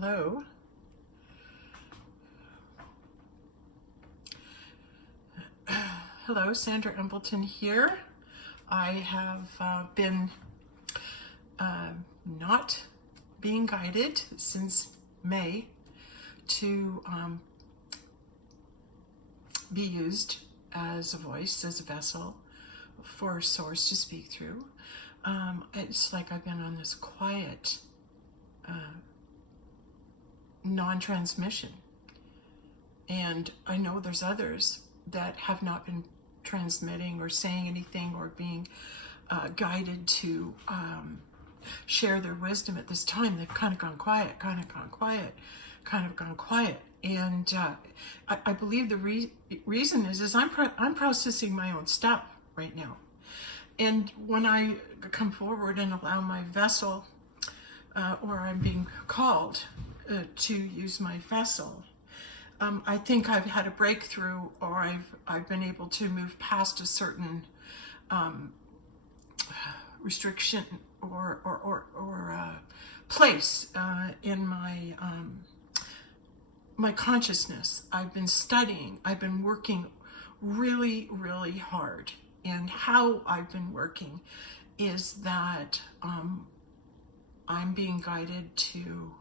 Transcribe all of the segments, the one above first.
Hello. Hello, Sandra Embleton here. I have been not being guided since May to be used as a voice, as a vessel for Source to speak through. It's like I've been on this quiet non-transmission. And I know there's others that have not been transmitting or saying anything or being guided to share their wisdom at this time. They've kind of gone quiet. And I believe the reason is I'm processing my own stuff right now. And when I come forward and allow my vessel, or I'm being called to use my vessel, I think I've had a breakthrough, or I've been able to move past a certain restriction or place in my consciousness. I've been studying. I've been working really, really hard. And how I've been working is that I'm being guided to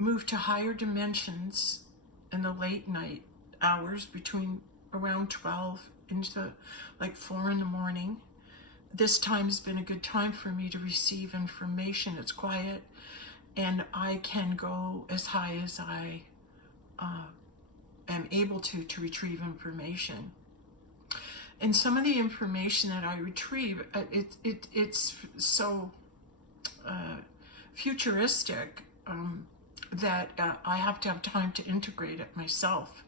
move to higher dimensions in the late night hours between around 12 into like 4 in the morning. This time has been a good time for me to receive information. It's quiet and I can go as high as I am able to retrieve information. And some of the information that I retrieve, it's so futuristic that I have to have time to integrate it myself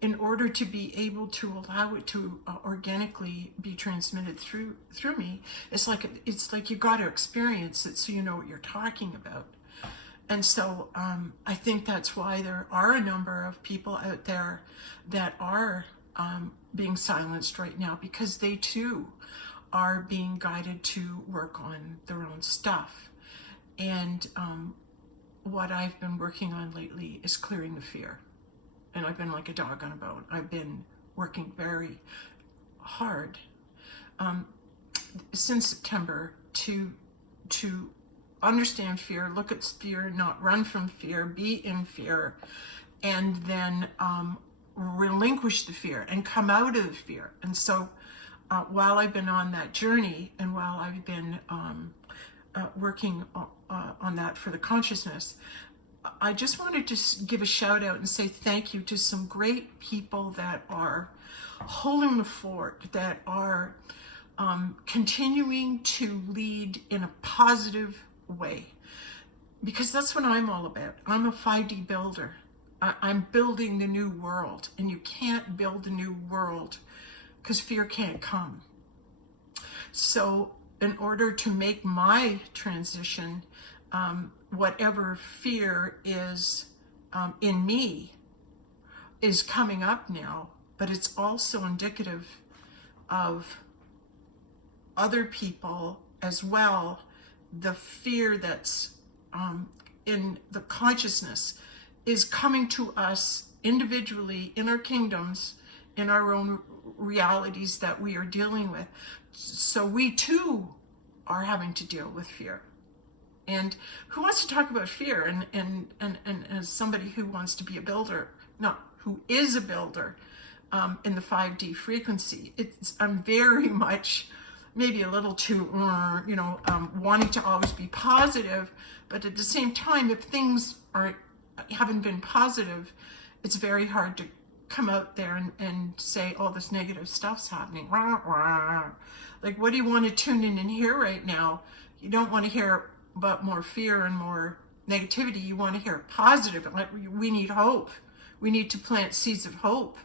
in order to be able to allow it to organically be transmitted through me. It's like you got to experience it so you know what you're talking about. And so I think that's why there are a number of people out there that are being silenced right now, because they too are being guided to work on their own stuff. And what I've been working on lately is clearing the fear. And I've been like a dog on a bone. I've been working very hard since September to understand fear, look at fear, not run from fear, be in fear, and then relinquish the fear and come out of the fear. And so while I've been on that journey and while I've been working on that for the consciousness, I just wanted to give a shout out and say thank you to some great people that are holding the fort, that are continuing to lead in a positive way, because that's what I'm all about. I'm a 5D builder. I'm building the new world, and you can't build a new world because fear can't come. So in order to make my transition, whatever fear is in me is coming up now, but it's also indicative of other people as well. The fear that's in the consciousness is coming to us individually in our kingdoms, in our own realities that we are dealing with. So we too are having to deal with fear. And who wants to talk about fear? And as somebody who wants to be a builder, no, who is a builder in the 5D frequency, I'm very much maybe a little too, wanting to always be positive. But at the same time, if things haven't been positive, it's very hard to come out there and say all this negative stuff's happening. Like, what do you want to tune in and hear right now? You don't want to hear about more fear and more negativity. You want to hear positive. Like, we need hope. We need to plant seeds of hope.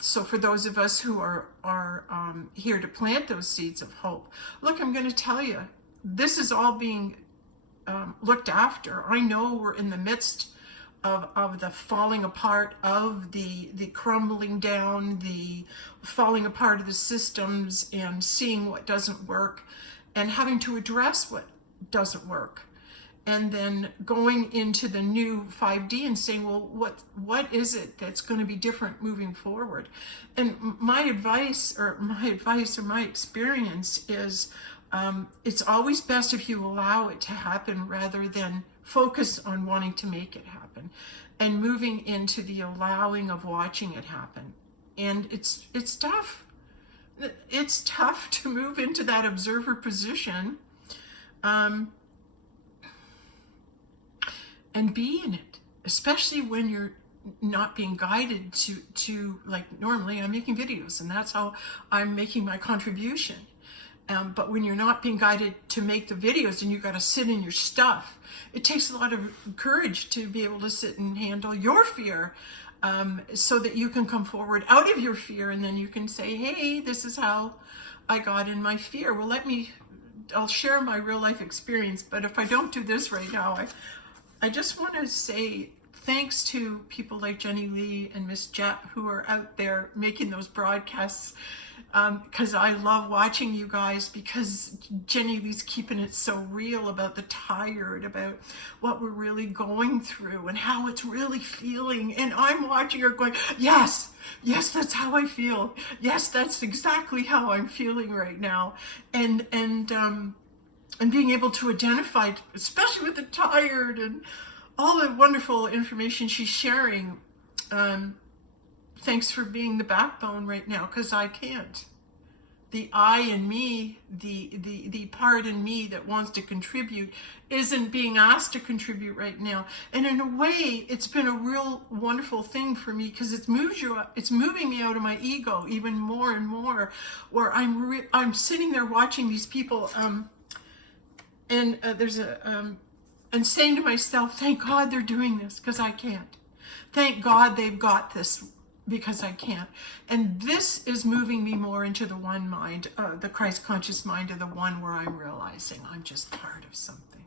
So for those of us who are here to plant those seeds of hope, look, I'm going to tell you, this is all being looked after. I know we're in the midst of the falling apart of the crumbling down, the falling apart of the systems, and seeing what doesn't work and having to address what doesn't work. And then going into the new 5D and saying, well, what is it that's going to be different moving forward? And my advice or my experience is, it's always best if you allow it to happen rather than focus on wanting to make it happen, and moving into the allowing of watching it happen. And it's tough. It's tough to move into that observer position. And be in it, especially when you're not being guided to like, normally I'm making videos and that's how I'm making my contribution. But when you're not being guided to make the videos and you got to sit in your stuff, it takes a lot of courage to be able to sit and handle your fear, so that you can come forward out of your fear, and then you can say, hey, this is how I got in my fear. Well, I'll share my real life experience, but if I don't do this right now, I just want to say thanks to people like Jenny Lee and Miss Jep who are out there making those broadcasts, because I love watching you guys, because Jenny Lee's keeping it so real about the tired, about what we're really going through and how it's really feeling. And I'm watching her going, yes, that's how I feel. Yes, that's exactly how I'm feeling right now. And being able to identify, especially with the tired and all the wonderful information she's sharing. Thanks for being the backbone right now, because I can't. The I in me, the part in me that wants to contribute, isn't being asked to contribute right now. And in a way, it's been a real wonderful thing for me, because it's moving me out of my ego even more and more, where I'm sitting there watching these people, and and saying to myself, thank God they're doing this, because I can't. Thank God they've got this, because I can't. And this is moving me more into the one mind, the Christ conscious mind, of the one where I'm realizing I'm just part of something.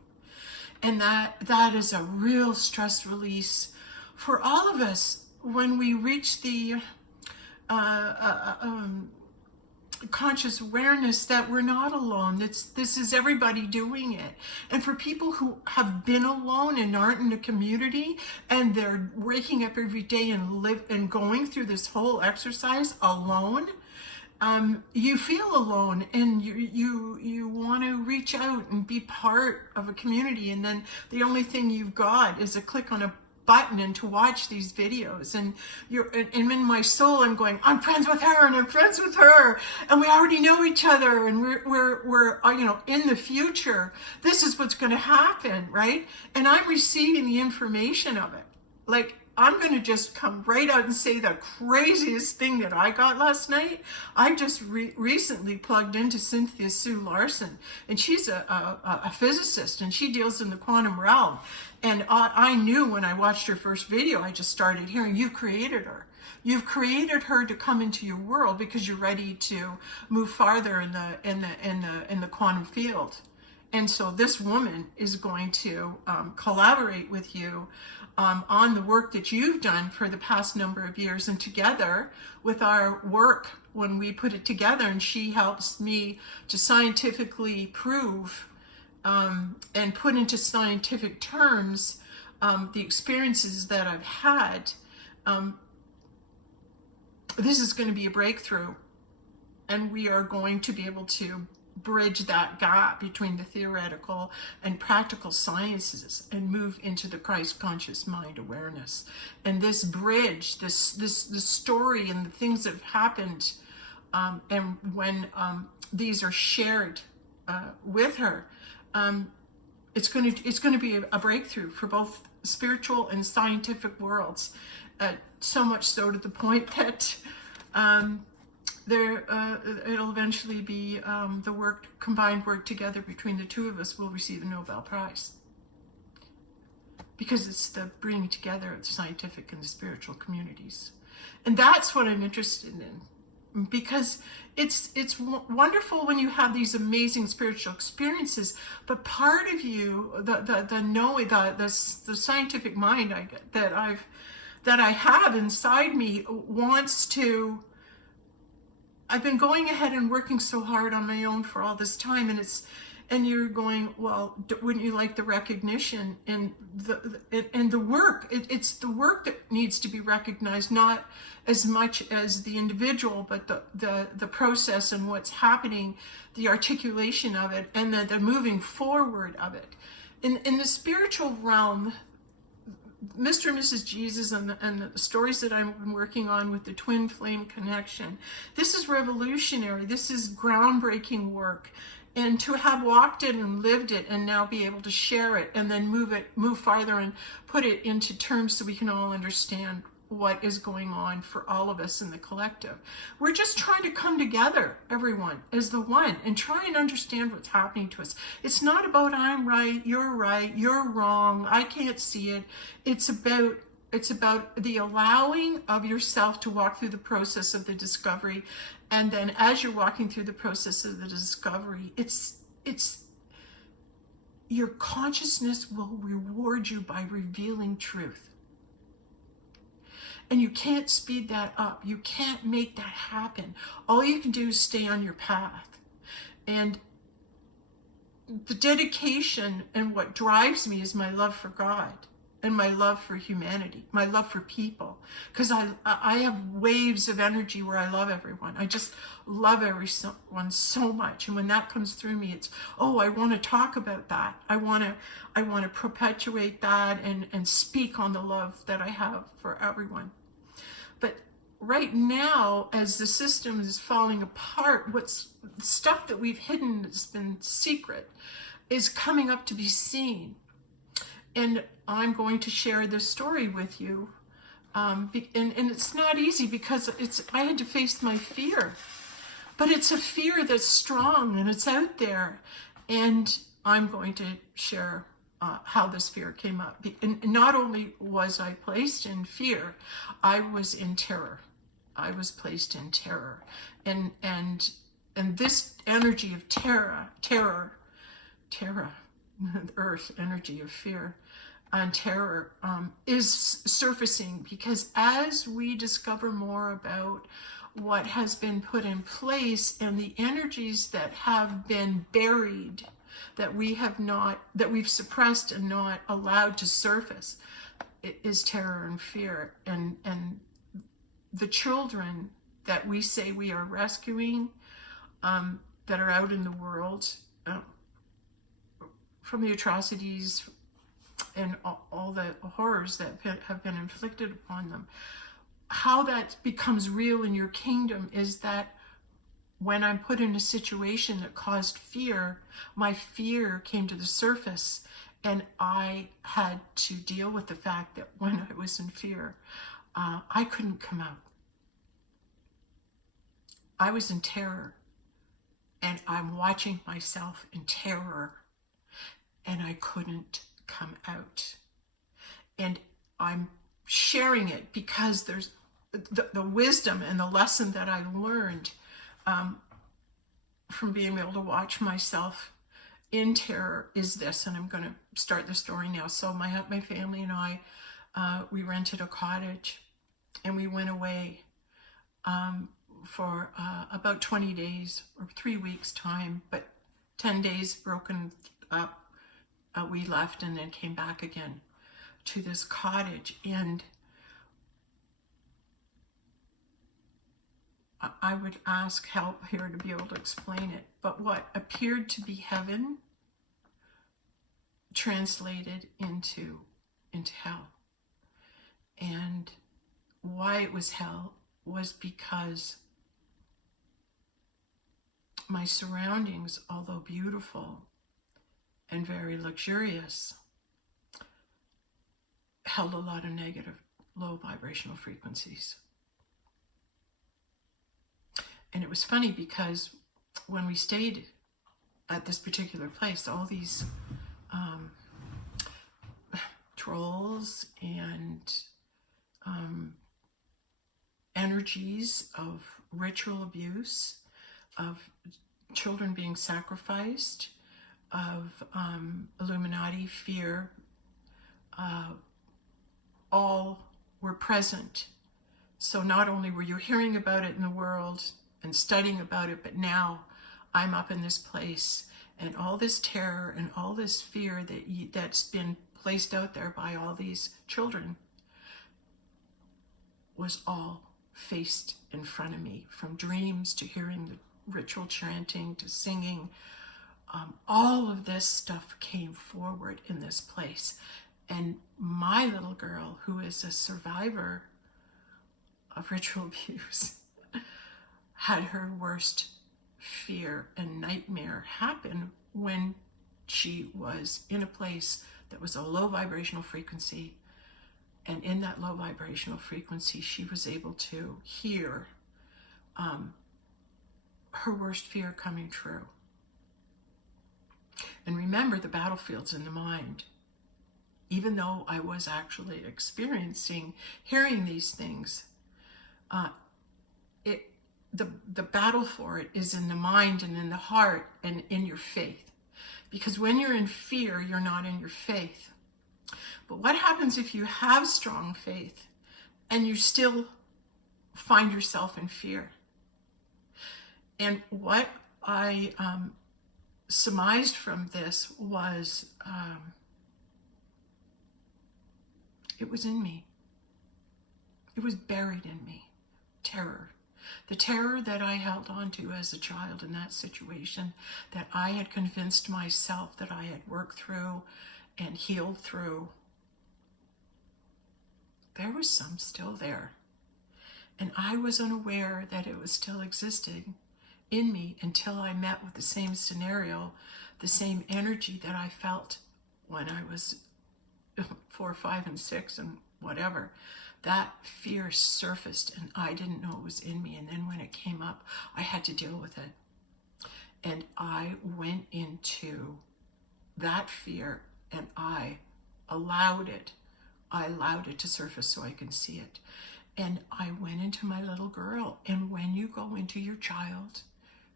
And that is a real stress release for all of us when we reach the conscious awareness that we're not alone. This is everybody doing it. And for people who have been alone and aren't in a community, and they're waking up every day and going through this whole exercise alone, you feel alone, and you want to reach out and be part of a community, and then the only thing you've got is a click on a button and to watch these videos, and in my soul I'm going, I'm friends with her and I'm friends with her, and we already know each other, and we're in the future this is what's going to happen, right? And I'm receiving the information of it. Like, I'm going to just come right out and say the craziest thing that I got last night. I just recently plugged into Cynthia Sue Larson, and she's a physicist, and she deals in the quantum realm. And I knew when I watched her first video, I just started hearing, you created her. You've created her to come into your world because you're ready to move farther in the quantum field. And so this woman is going to collaborate with you on the work that you've done for the past number of years, and together with our work, when we put it together, and she helps me to scientifically prove and put into scientific terms the experiences that I've had, this is going to be a breakthrough, and we are going to be able to bridge that gap between the theoretical and practical sciences and move into the Christ conscious mind awareness. And this bridge, the story and the things that have happened, and when these are shared with her, it's going to be a breakthrough for both spiritual and scientific worlds. So much so to the point that it'll eventually be the combined work together between the two of us will receive a Nobel Prize, because it's the bringing together of the scientific and the spiritual communities. And that's what I'm interested in, because it's wonderful when you have these amazing spiritual experiences, but part of you, the knowing, the scientific mind that I have inside me wants to I've been going ahead and working so hard on my own for all this time, and you're going, well, wouldn't you like the recognition and the work? It's the work that needs to be recognized, not as much as the individual, but the process and what's happening, the articulation of it, and the moving forward of it. In the spiritual realm, Mr. and Mrs. Jesus and the stories that I've been working on with the twin flame connection, this is revolutionary. This is groundbreaking work. And to have walked it and lived it and now be able to share it and then move farther and put it into terms so we can all understand what is going on for all of us in the collective. We're just trying to come together, everyone, as the one, and try and understand what's happening to us. It's not about I'm right, you're wrong, I can't see it. It's about the allowing of yourself to walk through the process of the discovery. And then as you're walking through the process of the discovery, it's your consciousness will reward you by revealing truth. And you can't speed that up. You can't make that happen. All you can do is stay on your path. And the dedication and what drives me is my love for God and my love for humanity, my love for people. Because I have waves of energy where I love everyone. I just love everyone so much. And when that comes through me, it's, oh, I want to talk about that. I want to perpetuate that and speak on the love that I have for everyone. But right now, as the system is falling apart, what's stuff that we've hidden that's been secret is coming up to be seen. And I'm going to share this story with you. And it's not easy because I had to face my fear. But it's a fear that's strong and it's out there. And I'm going to share how this fear came up. And not only was I placed in fear, I was in terror. I was placed in terror. And this energy of terror, the earth energy of fear and terror is surfacing, because as we discover more about what has been put in place and the energies that have been buried, that we've suppressed and not allowed to surface, it is terror and fear. And the children that we say we are rescuing, that are out in the world, from the atrocities and all the horrors that have been inflicted upon them, how that becomes real in your kingdom is that when I'm put in a situation that caused fear, my fear came to the surface, and I had to deal with the fact that when I was in fear, I couldn't come out. I was in terror, and I'm watching myself in terror, and I couldn't come out. And I'm sharing it because there's the wisdom and the lesson that I learned from being able to watch myself in terror is this. And I'm going to start the story now. So my family and I, we rented a cottage, and we went away for about 20 days or 3 weeks time, but 10 days broken up. We left and then came back again to this cottage. And I would ask help here to be able to explain it. But what appeared to be heaven translated into hell. And why it was hell was because my surroundings, although beautiful and very luxurious, held a lot of negative, low vibrational frequencies. And it was funny because when we stayed at this particular place, all these trolls and energies of ritual abuse, of children being sacrificed, of Illuminati fear, all were present. So not only were you hearing about it in the world and studying about it, but now I'm up in this place, and all this terror and all this fear that's been placed out there by all these children was all faced in front of me, from dreams to hearing the ritual chanting to singing. All of this stuff came forward in this place. And my little girl, who is a survivor of ritual abuse, had her worst fear and nightmare happen when she was in a place that was a low vibrational frequency. And in that low vibrational frequency, she was able to hear her worst fear coming true. And remember, the battlefield's in the mind. Even though I was actually experiencing, hearing these things, the battle for it is in the mind and in the heart and in your faith. Because when you're in fear, you're not in your faith. But what happens if you have strong faith and you still find yourself in fear? And what I surmised from this was it was in me. It was buried in me. Terror. The terror that I held on to as a child in that situation, that I had convinced myself that I had worked through and healed through. There was some still there. And I was unaware that it was still existing in me until I met with the same scenario, the same energy that I felt when I was 4, 5, and 6 and whatever. That fear surfaced and I didn't know it was in me. And then when it came up, I had to deal with it. And I went into that fear and I allowed it. I allowed it to surface so I can see it. And I went into my little girl. And when you go into your child,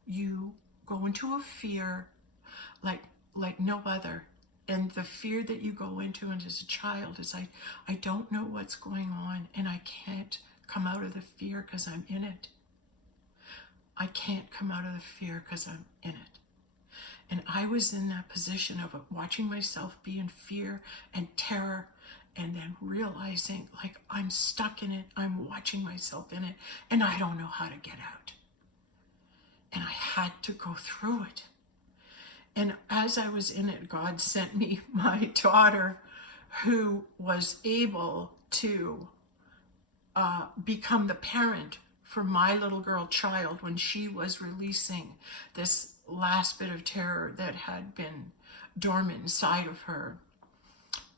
you go into a fear like no other. And the fear that you go into as a child is I don't know what's going on and I can't come out of the fear because I'm in it. I can't come out of the fear because I'm in it. And I was in that position of watching myself be in fear and terror and then realizing like I'm stuck in it. I'm watching myself in it and I don't know how to get out. And I had to go through it. And as I was in it, God sent me my daughter who was able to become the parent for my little girl child when she was releasing this last bit of terror that had been dormant inside of her.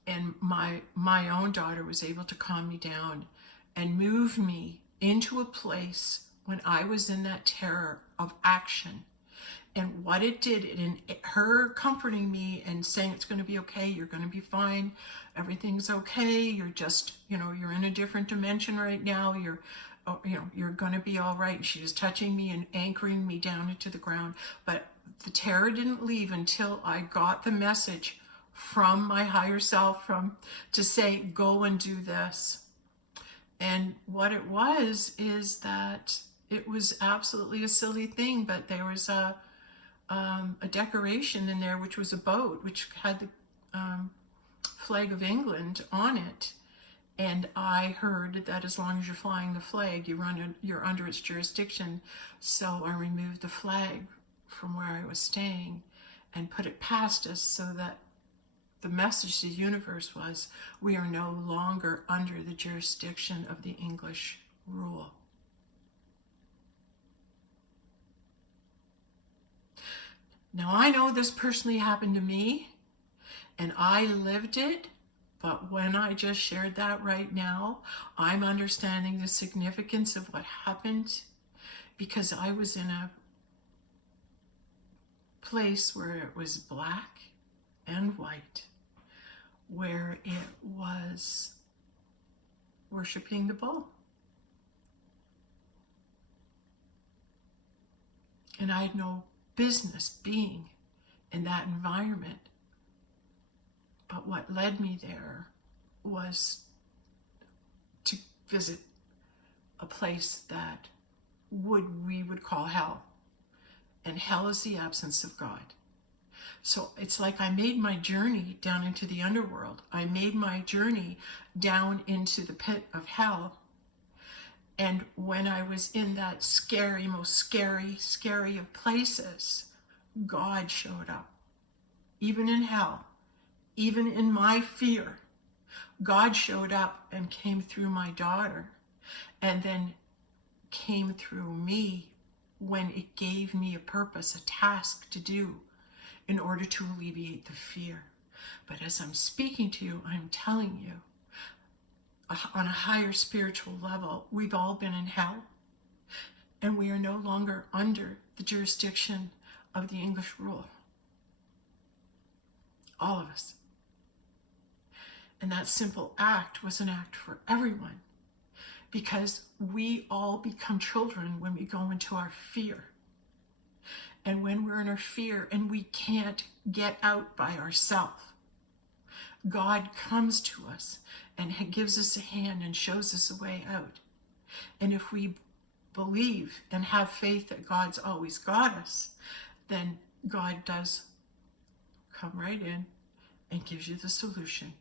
And my own daughter was able to calm me down and move me into a place when I was in that terror of action. And what it did, her comforting me and saying it's going to be okay, you're going to be fine, everything's okay, you're just, you're in a different dimension right now, you're going to be all right. She was touching me and anchoring me down into the ground. But the terror didn't leave until I got the message from my higher self to say, go and do this. And what it was is that it was absolutely a silly thing, but there was a decoration in there, which was a boat, which had the flag of England on it. And I heard that as long as you're flying the flag, you're under its jurisdiction. So I removed the flag from where I was staying and put it past us so that the message to the universe was, we are no longer under the jurisdiction of the English rule. Now, I know this personally happened to me, and I lived it, but when I just shared that right now, I'm understanding the significance of what happened because I was in a place where it was black and white, where it was worshiping the bull. And I had no business being in that environment. But what led me there was to visit a place that we would call hell. And hell is the absence of God. So it's like I made my journey down into the underworld. I made my journey down into the pit of hell. And when I was in that scary, most scary of places, God showed up. Even in hell, even in my fear, God showed up and came through my daughter, and then came through me when it gave me a purpose, a task to do in order to alleviate the fear. But as I'm speaking to you, I'm telling you, on a higher spiritual level, we've all been in hell, and we are no longer under the jurisdiction of the English rule. All of us. And that simple act was an act for everyone, because we all become children when we go into our fear. And when we're in our fear and we can't get out by ourselves, God comes to us and gives us a hand and shows us a way out. And if we believe and have faith that God's always got us, then God does come right in and gives you the solution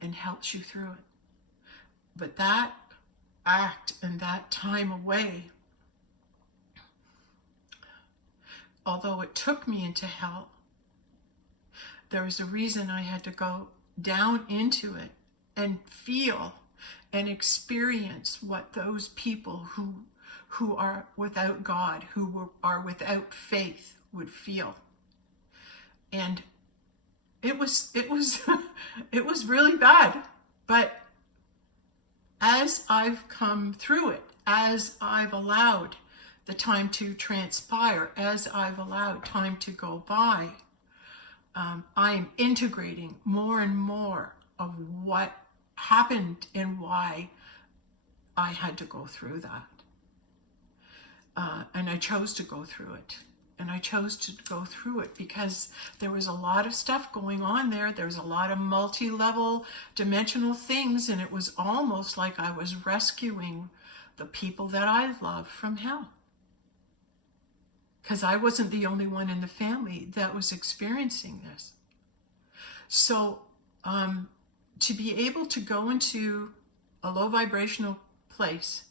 and helps you through it. But that act and that time away, although it took me into hell, there was a reason I had to go down into it and feel and experience what those people who are without God, are without faith, would feel. And it was it was really bad. But as I've come through it, as I've allowed the time to transpire, as I've allowed time to go by, I am integrating more and more of what happened and why I had to go through that. And I chose to go through it. And I chose to go through it because there was a lot of stuff going on there. There was a lot of multi-level dimensional things, and it was almost like I was rescuing the people that I love from hell. Because I wasn't the only one in the family that was experiencing this. So to be able to go into a low vibrational place,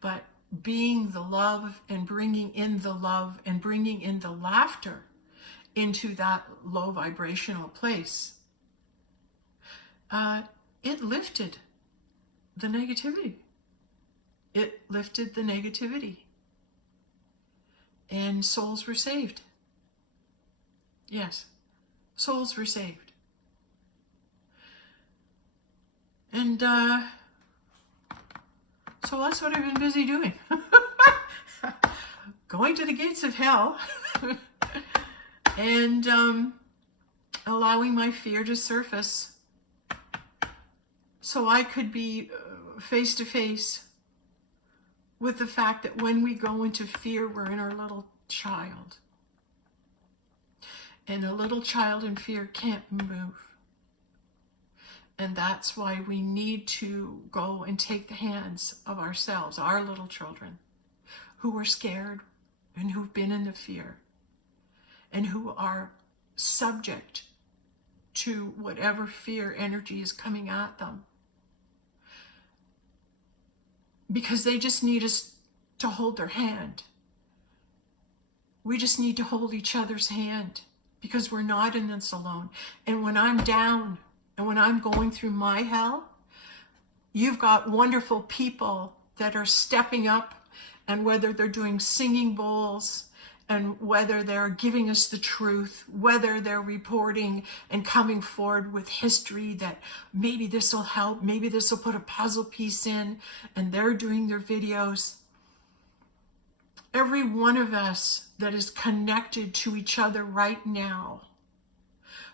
but being the love and bringing in the love and bringing in the laughter into that low vibrational place, it lifted the negativity. It lifted the negativity. And souls were saved. Yes, souls were saved. And so that's what I've been busy doing. Going to the gates of hell and allowing my fear to surface so I could be face to face with the fact that when we go into fear, we're in our little child. And a little child in fear can't move. And that's why we need to go and take the hands of ourselves, our little children, who are scared and who've been in the fear and who are subject to whatever fear energy is coming at them. Because they just need us to hold their hand. We just need to hold each other's hand because we're not in this alone. And when I'm down and when I'm going through my hell, you've got wonderful people that are stepping up, and whether they're doing singing bowls, and whether they're giving us the truth, whether they're reporting and coming forward with history that maybe this will help, maybe this will put a puzzle piece in, and they're doing their videos. Every one of us that is connected to each other right now,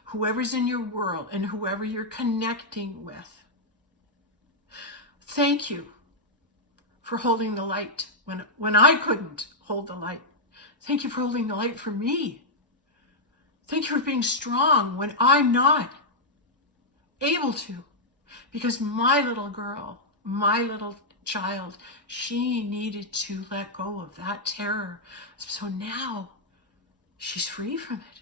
whoever's in your world and whoever you're connecting with, thank you for holding the light when I couldn't hold the light. Thank you for holding the light for me. Thank you for being strong when I'm not able to. Because my little girl, my little child. She needed to let go of that terror. So now she's free from it.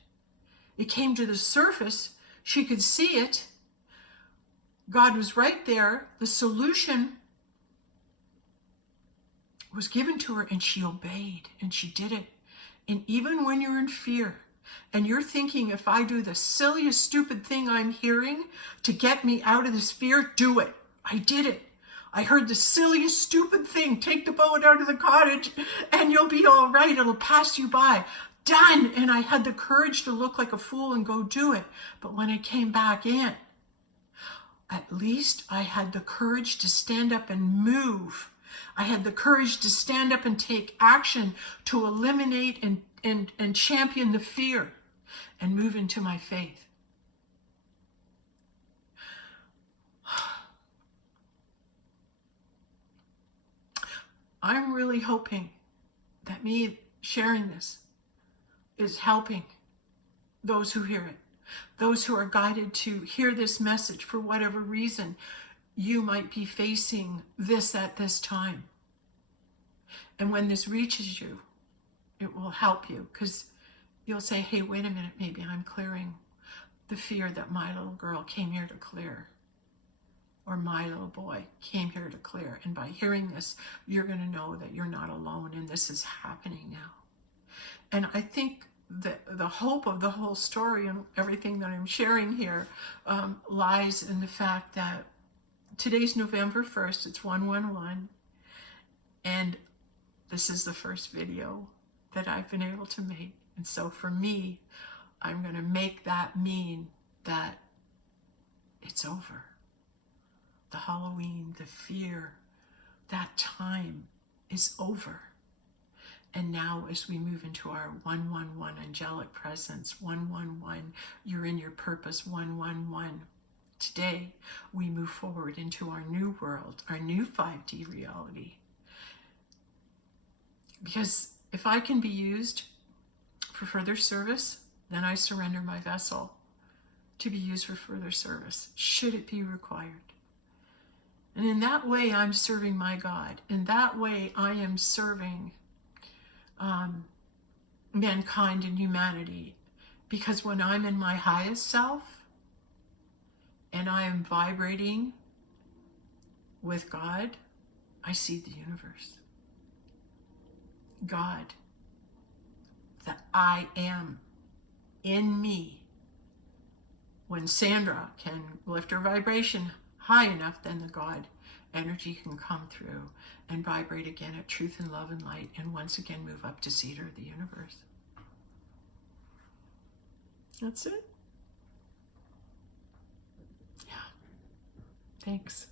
It came to the surface. She could see it. God was right there. The solution was given to her, and she obeyed, and she did it. And even when you're in fear and you're thinking, if I do the silliest, stupid thing I'm hearing to get me out of this fear, do it. I did it. I heard the silliest, stupid thing. Take the boat out of the cottage and you'll be all right. It'll pass you by. Done. And I had the courage to look like a fool and go do it. But when I came back in, at least I had the courage to stand up and move. I had the courage to stand up and take action to eliminate and champion the fear and move into my faith. I'm really hoping that me sharing this is helping those who hear it, those who are guided to hear this message for whatever reason you might be facing this at this time. And when this reaches you, it will help you, because you'll say, hey, wait a minute, maybe I'm clearing the fear that my little girl came here to clear, or my little boy came here to clear. And by hearing this, you're going to know that you're not alone, and this is happening now. And I think that the hope of the whole story and everything that I'm sharing here lies in the fact that today's November 1st, it's 111, and this is the first video that I've been able to make. And so for me, I'm going to make that mean that it's over. The Halloween, the fear, that time is over. And now as we move into our 111 angelic presence, 111, you're in your purpose, 111. Today, we move forward into our new world, our new 5D reality. Because if I can be used for further service, then I surrender my vessel to be used for further service, should it be required. And in that way, I'm serving my God. In that way, I am serving mankind and humanity. Because when I'm in my highest self and I am vibrating with God, I see the universe. God, the I am in me. When Sandra can lift her vibration high enough, then the God energy can come through and vibrate again at truth and love and light, and once again move up to cedar of the universe. That's it. Yeah. Thanks.